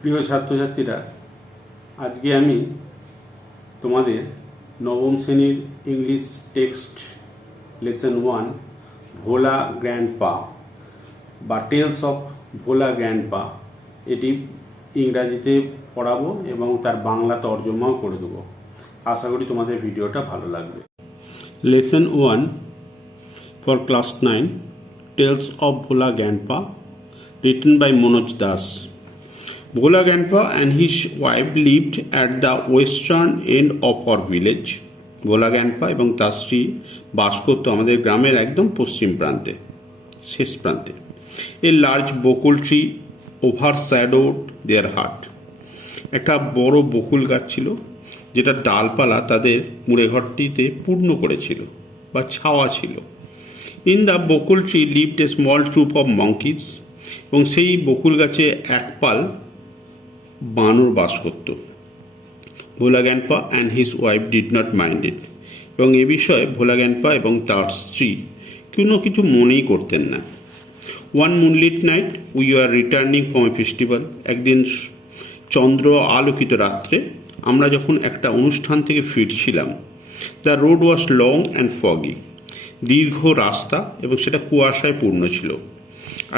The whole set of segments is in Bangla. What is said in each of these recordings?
প্রিয় ছাত্রছাত্রীরা, আজকে আমি তোমাদের নবম শ্রেণীর ইংলিশ টেক্সট লেসন 1 ভোলা গ্র্যান্ডপা বা টেলস অফ ভোলা গ্র্যান্ডপা এটি ইংরাজিতে পড়াবো এবং তার বাংলা তর্জমাও করে দেবো। আশা করি তোমাদের ভিডিওটা ভালো লাগবে। Lesson 1 for class 9 tales of Bhola grandpa written by Manoj Das. Bhola Grandpa and his wife lived at the western end of our village. Bhola grandpa এবং তার স্ত্রী বাস করত আমাদের গ্রামের একদম পশ্চিম প্রান্তে, শেষ প্রান্তে। এ লার্জ বকুল ট্রি ওভারশ্যাডোড দেয়ার হাট। একটা বড় বকুল গাছ ছিল যেটা ডালপালা তাদের মুড়ে ঘরটিতে পূর্ণ করেছিল বা ছাওয়া ছিল। In the bakul tree lived a small troop of monkeys, এবং সেই বকুল গাছে একপাল বানর বাস করত। Bhola grandpa and his wife did not mind it, এবং এ বিষয়ে ভোলা গ্র্যান্ডপা এবং তার স্ত্রী কোনো কিছু মনেই করতেন না। One moonlit night we are returning from a festival, একদিন চন্দ্র আলোকিত রাত্রে আমরা যখন একটা অনুষ্ঠান থেকে ফিরছিলাম। The road was long and foggy, দীর্ঘ রাস্তা এবং সেটা কুয়াশায় পূর্ণ ছিল।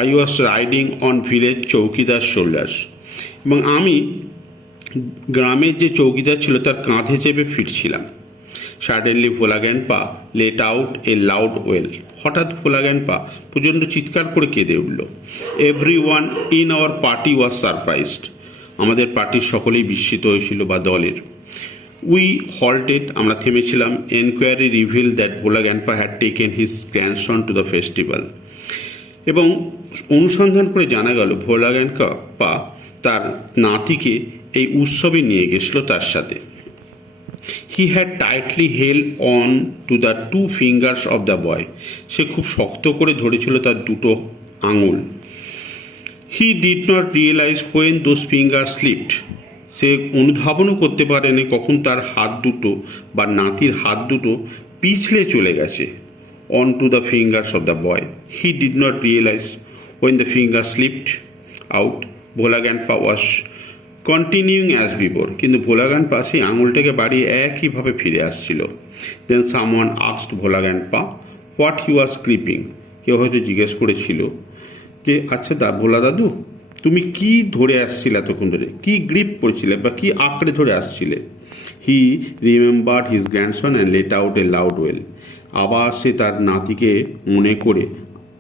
I was riding on village চৌকিদার শোল্ডার্স, এবং আমি গ্রামের যে চৌকিদার ছিল তার কাঁধে চেপে ফিরছিলাম। সাডেনলি ভোলা গ্র্যান্ডপা লেট আউট এ লাউড ওয়েল, হঠাৎ ভোলা গ্র্যান্ডপা প্রচণ্ড চিৎকার করে কেঁদে উঠল। Every one in our party was surprised, আমাদের পার্টির সকলেই বিস্মিত হয়েছিল বা দলের। উই হল্টেড, আমরা থেমেছিলাম। Enquiry reveal that Bhola grandpa had taken his grandson to the festival, এবং অনুসন্ধান করে জানা গেল ভোলা গ্র্যান্ডপা তার নাতিকে এই উৎসবে নিয়ে গেছিল তার সাথে। He had tightly held on to the 2 fingers of the boy, সে খুব শক্ত করে ধরেছিল তার দুটো আঙুল। He did not realise when those finger slipped, সে অনুধাবনও করতে পারেনি কখন তার হাত দুটো বা নাতির হাত দুটো পিছলে চলে গেছে। On to the fingers of the boy. He did not realize when the finger slipped out. Bhola Grandpa was continuing as before. কিন্তু ভোলা গ্র্যান্ডপা সেই আঙুলটাকে বাড়িয়ে একইভাবে ফিরে আসছিল। Then someone asked Bhola grandpa what he was gripping. কেউ হয়তো জিজ্ঞেস করেছিল যে আচ্ছা ভোলা দাদু, তুমি কি ধরে আসছিলে এতক্ষণ ধরে, কি গ্রিপ করছিলে বা কি আঁকড়ে ধরে আসছিলে? He remembered his grandson and let out a loud wail. আবার সে তার নাতিকে মনে করে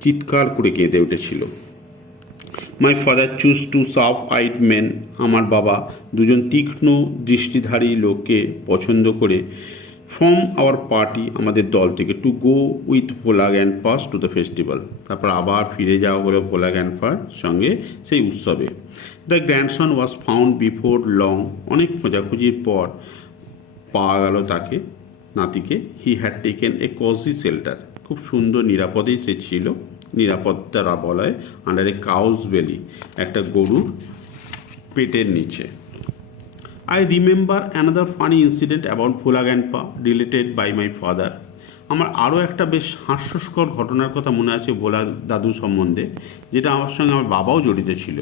চিৎকার করে কেঁদে উঠেছিল। মাই ফাদার চুজ টু সাফ আইড মেন, আমার বাবা দুজন তীক্ষ্ণ দৃষ্টিধারী লোককে পছন্দ করে। ফ্রম আওয়ার পার্টি, আমাদের দল থেকে। To go with Bhola grandpa two the festival, তারপর আবার ফিরে যাওয়া হলো ভোলা গ্র্যান্ডপার সঙ্গে সেই উৎসবে। The grandson was found before long, অনেক খোঁজাখুঁজির পর পাওয়া গেল তাকে, নাতিকে। He had taken A cosy shelter, খুব সুন্দর নিরাপদেই সে ছিল, নিরাপত্তার বলয়, আন্ডার এ কাউজ বেলি, একটা গরুর পেটের নিচে। I remember another funny incident about Bhola grandpa related by my father, আমার আরও একটা বেশ হাস্যস্কর ঘটনার কথা মনে আছে ভোলা দাদু সম্বন্ধে, যেটা আমার সঙ্গে আমার বাবাও জড়িত ছিল।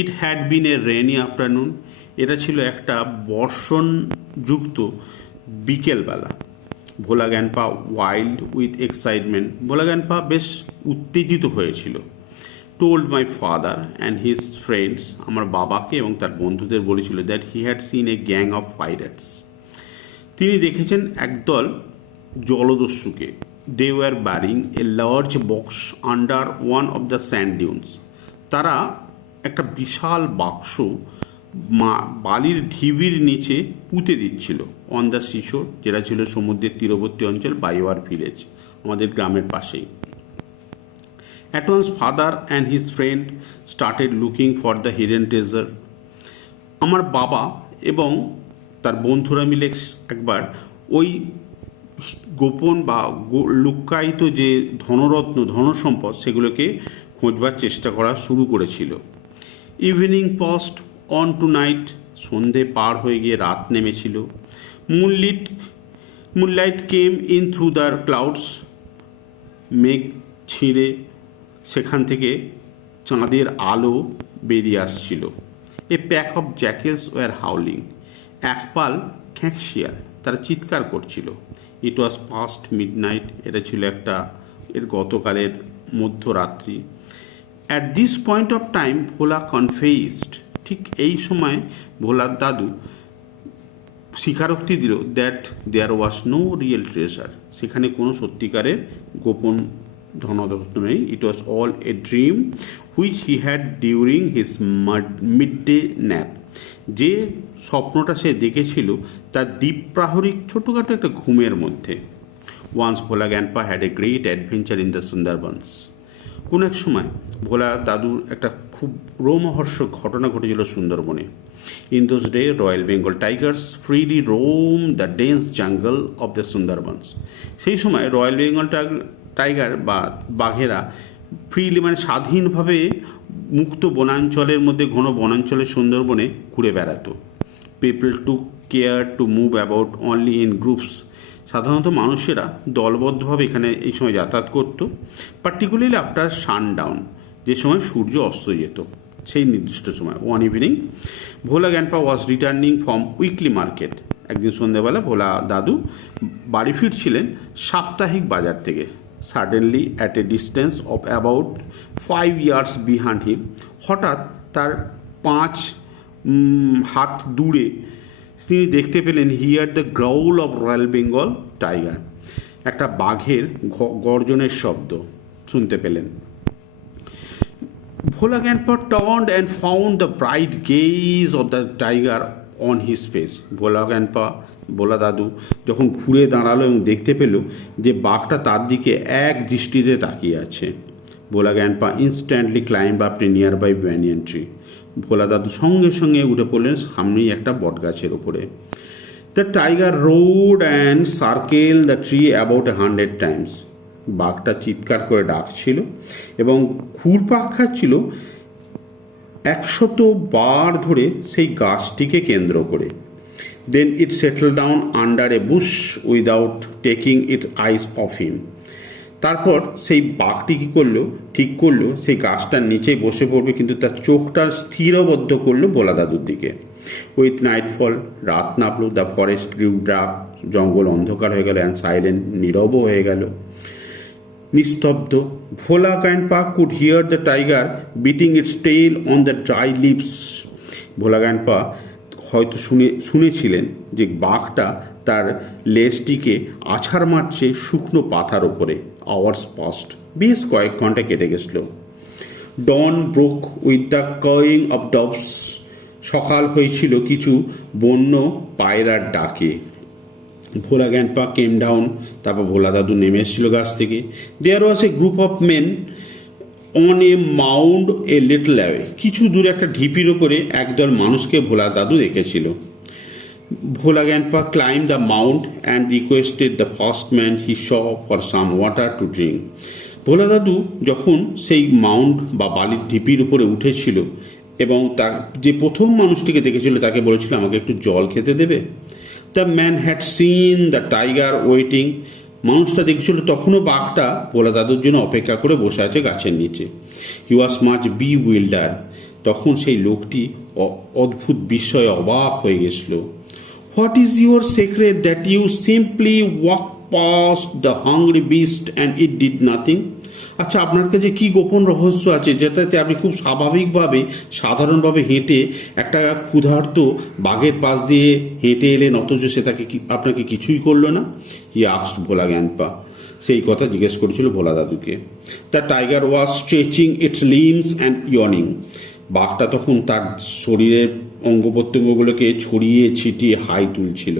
It had been a rainy afternoon, এটা ছিল একটা বর্ষণযুক্ত বিকেলবেলা। Bhola grandpa wild with excitement, Bhola grandpa বেশ উত্তেজিত হয়েছিল। Told my father and his friends, আমার বাবাকে এবং তার বন্ধুদের বলেছিল that he had seen a gang of pirates, তিনি দেখেছেন একদল জলদস্যুকে। They were bearing a large box under one of the sand dunes, তারা একটা বিশাল বাক্স বালির ঢিবির নিচে পুঁতে দিচ্ছিল। অন দ্য সিশোর, যেটা ছিল সমুদ্রের তীরবর্তী অঞ্চল, বাই আওয়ার ভিলেজ, আমাদের গ্রামের পাশেই। At once father and his friend started looking for the hidden treasure, আমার বাবা এবং তার বন্ধুরা মিলে একবার ওই গোপন বা লুক্কায়িত যে ধনরত্ন ধনসম্পদ সেগুলোকে খোঁজবার চেষ্টা করা শুরু করেছিল। Evening passed on to night, সন্ধে পার হয়ে গিয়ে রাত নেমেছিল। Moonlight came in through the clouds, মেঘ ছিঁড়ে সেখান থেকে চাঁদের আলো বেরিয়ে আসছিল। A pack of jackals were howling, এক পাল খ্যাঁকশিয়াল তারা চিৎকার করছিল। ইট ওয়াজ পাস্ট মিডনাইট, এটা ছিল এর গতকালের মধ্যরাত্রি। At this point of time Bhola confessed, ঠিক এই সময় ভোলার দাদু স্বীকারোক্তি দিল that there was no real treasure, সেখানে কোনো সত্যিকারের গোপন ধনরত্ন নেই। It was all a dream which he had during his midday nap, যে স্বপ্নটা সে দেখেছিল তার দ্বীপ্রাহরিক ছোটোখাটো একটা ঘুমের মধ্যে। Once Bhola grandpa had a great adventure in the Sundarbans, কোন এক সময় ভোলা দাদুর একটা খুব রোমহর্ষক ঘটনা ঘটেছিল সুন্দরবনে। In those day royal Bengal tigers freely roam the dense jungle of the Sundarbans, সেই সময় রয়্যাল বেঙ্গল টাইগার বা বাঘেরা ফ্রিলি মানে স্বাধীনভাবে মুক্ত বনাঞ্চলের মধ্যে, ঘন বনাঞ্চলের সুন্দরবনে ঘুরে বেড়াতো। People to care to move about only in groups, সাধারণত মানুষেরা দলবদ্ধভাবে এখানে এই সময় যাতায়াত করতো। পার্টিকুলারলি আফটার সানডাউন, যে সময় সূর্য অস্ত যেত, সেই নির্দিষ্ট সময়। One evening Bhola grandpa was returning from weekly market, একদিন সন্ধ্যেবেলা ভোলা দাদু বাড়ি ফিরছিলেন সাপ্তাহিক বাজার থেকে। Suddenly at a distance of about 5 yards behind him, হঠাৎ তার 5 হাত দূরে তিনি দেখতে পেলেন hear the growl of royal Bengal tiger, একটা বাঘের গর্জনের শব্দ শুনতে পেলেন। Bhola grandpa turned and found the bright gaze of the tiger on his face. Bhola দাদু যখন ঘুরে দাঁড়ালো এবং দেখতে পেল যে বাঘটা তার দিকে এক দৃষ্টিতে তাকিয়ে আছে। Bhola grandpa instantly climb up a nearby banyan tree, Bhola দাদু সঙ্গে সঙ্গে উঠে পড়লেন সামনেই একটা বটগাছের ওপরে। The tiger roared and circle the tree about 100 times, বাঘটা চিৎকার করে ডাকছিল এবং ঘুরপাক খাচ্ছিল 100 বার ধরে সেই গাছটিকে কেন্দ্র করে। Then it settle down under a bush without taking its eyes off him, তারপর সেই বাঘটি কী করলো, ঠিক করলো সেই গাছটার নিচেই বসে পড়বে, কিন্তু তার চোখটা স্থিরবদ্ধ করলো ভোলা দাদুর দিকে। উইথ নাইটফল, রাত নামলো, দ্য ফরেস্ট গ্রিউ ডার্ক, জঙ্গল অন্ধকার হয়ে গেল, অ্যান্ড সাইলেন্ট, নীরব হয়ে গেল, নিস্তব্ধ। Bhola grandpa could hear the tiger beating its tail on the dry leaves, Bhola grandpa হয়তো শুনেছিলেন যে বাঘটা তার লেজটিকে আছাড় মারছে শুকনো পাতার ওপরে। আওয়ার্স পাস্ট, বেশ কয়েক ঘন্টা কেটে গেছিল। ডন ব্রোক উইথ দ্য কয়িং অফ ডভস, সকাল হয়েছিল কিছু বন্য পায়রার ডাকে। ভোলা গ্র্যান্ডপা কেম ডাউন, তারপর ভোলা দাদু নেমে এসেছিল গাছ থেকে। There was a group of men on a mound a little away, কিছু দূরে একটা ঢিপির ওপরে একদল মানুষকে ভোলা দাদু দেখেছিল। Bhola grandpa climb the mount and requested the first man he saw for some water to drink. Bhola দাদু যখন সেই মাউন্ট বা বালির ঢিপির উপরে উঠেছিল এবং তার যে প্রথম মানুষটিকে দেখেছিল তাকে বলেছিল আমাকে একটু জল খেতে দেবে। The man had seen the tiger waiting, মানুষটা দেখেছিল তখনও বাঘটা ভোলা দাদুর জন্য অপেক্ষা করে বসে আছে গাছের নিচে। হি ওয়াজ মাচ বি উইল্ডার, তখন সেই লোকটি অদ্ভুত বিস্ময়ে অবাক হয়ে গেছিল। What is your secret that you simply walk past the hungry beast and it did nothing? আচ্ছা, আপনার কাছে কি গোপন রহস্য আছে যেটাতে আপনি খুব স্বাভাবিকভাবে সাধারণভাবে হেঁটে একটা ক্ষুধার্ত বাঘের পাশ দিয়ে হেঁটে এলেন, অথচ সে আপনাকে কিছুই করলো না? হি আস্কড ভোলা গ্র্যান্ডপা, সেই কথা জিজ্ঞেস করেছিল ভোলা দাদুকে। The tiger was stretching it's limbs and yawning, বাঘটা তখন তার শরীরের অঙ্গ প্রত্যঙ্গগুলোকে ছড়িয়ে ছিটিয়ে হাই তুলছিল।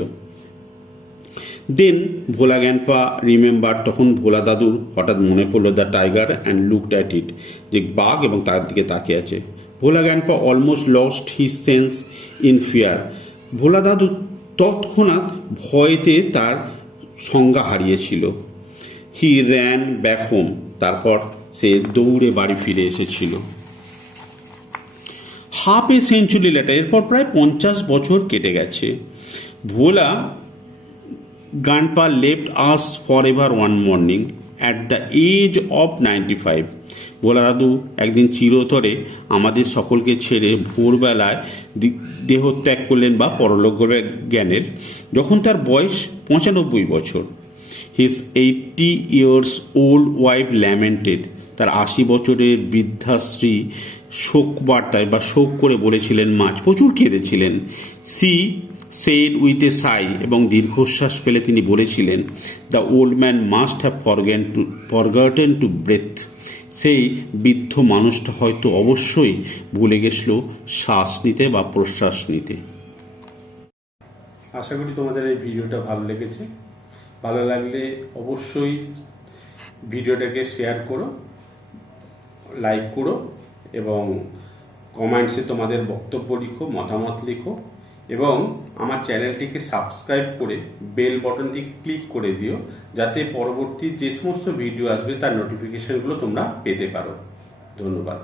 দেন ভোলা গ্র্যান্ডপা রিমেম্বার, তখন ভোলা দাদুর হঠাৎ মনে পড়লো the tiger and looked at it, যে বাঘ এবং তার দিকে তাকিয়ে আছে। Bhola grandpa almost lost his sense in fear, Bhola দাদু তৎক্ষণাৎ ভয়েতে তার সংজ্ঞা হারিয়েছিল। হি র্যান ব্যাক হোম, তারপর সে দৌড়ে বাড়ি ফিরে এসেছিল। হাফ এ সেঞ্চুরি লেটার, এরপর প্রায় 50 বছর কেটে গেছে। Bhola grandpa left us forever one morning at the age of 95, Bhola দাদু একদিন চিরতরে আমাদের সকলকে ছেড়ে ভোরবেলায় দেহত্যাগ করলেন বা পরলোক জ্ঞানের, যখন তার বয়স 95 বছর। His 80 years old wife lamented. তার 80 বছরের বৃদ্ধা স্ত্রী শোক বার্তায় বা শোক করে বলেছিলেন, মাছ প্রচুর কেঁদেছিলেন। She said with a sigh, এবং দীর্ঘশ্বাস ফেলে তিনি বলেছিলেন, the old man must have forgotten to breath. সেই বৃদ্ধ মানুষটা হয়তো অবশ্যই ভুলে গেছিল শ্বাস নিতে বা প্রশ্বাস নিতে। আশা করি তোমাদের এই ভিডিওটা ভালো লেগেছে। ভালো লাগলে অবশ্যই ভিডিওটাকে শেয়ার করো, লাইক করো এবং কমেন্টসে তোমাদের বক্তব্য লিখো, মতামত লিখো এবং আমার চ্যানেলটিকে সাবস্ক্রাইব করে বেল বাটনটিকে ক্লিক করে দিও, যাতে পরবর্তী যে সমস্ত ভিডিও আসবে তার নোটিফিকেশনগুলো তোমরা পেতে পারো। ধন্যবাদ।